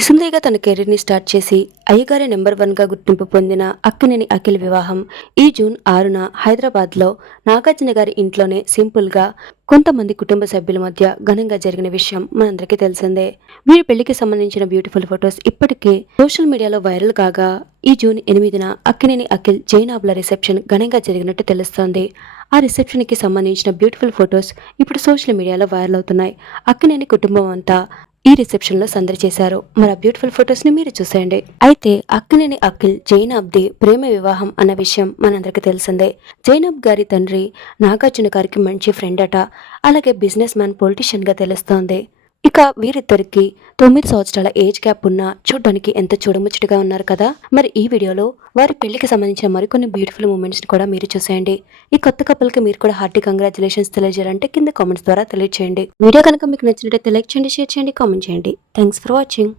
శిశుందేగా తన కెరీర్ని స్టార్ట్ చేసి అయ్యగారి నెంబర్ వన్గా గుర్తింపు పొందిన అక్కినేని అఖిల్ వివాహం ఈ జూన్ ఆరున హైదరాబాద్లో నాగార్జున గారి ఇంట్లోనే సింపుల్గా కొంతమంది కుటుంబ సభ్యుల మధ్య ఘనంగా జరిగిన విషయం మనందరికీ తెలిసిందే. వీరి పెళ్ళికి సంబంధించిన బ్యూటిఫుల్ ఫొటోస్ ఇప్పటికే సోషల్ మీడియాలో వైరల్ కాగా ఈ జూన్ ఎనిమిదిన అక్కినేని అఖిల్ జైనాబ్ల రిసెప్షన్ ఘనంగా జరిగినట్టు తెలుస్తోంది. ఆ రిసెప్షన్కి సంబంధించిన బ్యూటిఫుల్ ఫొటోస్ ఇప్పుడు సోషల్ మీడియాలో వైరల్ అవుతున్నాయి. అక్కినేని కుటుంబం అంతా ఈ రిసెప్షన్లో సందడి చేశారు. మరి బ్యూటిఫుల్ ఫొటోస్ని మీరు చూసేయండి. అయితే అక్కినేని అఖిల్ జైనాబ్ది ప్రేమ వివాహం అన్న విషయం మనందరికీ తెలిసిందే. జైనబ్ గారి తండ్రి నాగార్జున గారికి మంచి ఫ్రెండ్ అట. అలాగే బిజినెస్ మ్యాన్ పొలిటీషియన్గా తెలుస్తోంది. ఇక వీరిద్దరికి తొమ్మిది సంవత్సరాల ఏజ్ గ్యాప్ ఉన్న చూడడానికి ఎంత చూడముచ్చటగా ఉన్నారు కదా? మరి ఈ వీడియోలో వారి పెళ్ళికి సంబంధించిన మరికొన్ని బ్యూటిఫుల్ మూమెంట్స్ కూడా మీరు చూసేయండి. ఈ కొత్త కపుల్కి మీరు కూడా హార్టీ కంగ్రాచులేషన్స్ తెలియజేయాలంటే కింద కామెంట్స్ ద్వారా తెలియజేయండి వీడియో కనుక మీకు నచ్చినట్లయితే లైక్ చేయండి షేర్ చేయండి కామెంట్ చేయండి. Thanks for watching.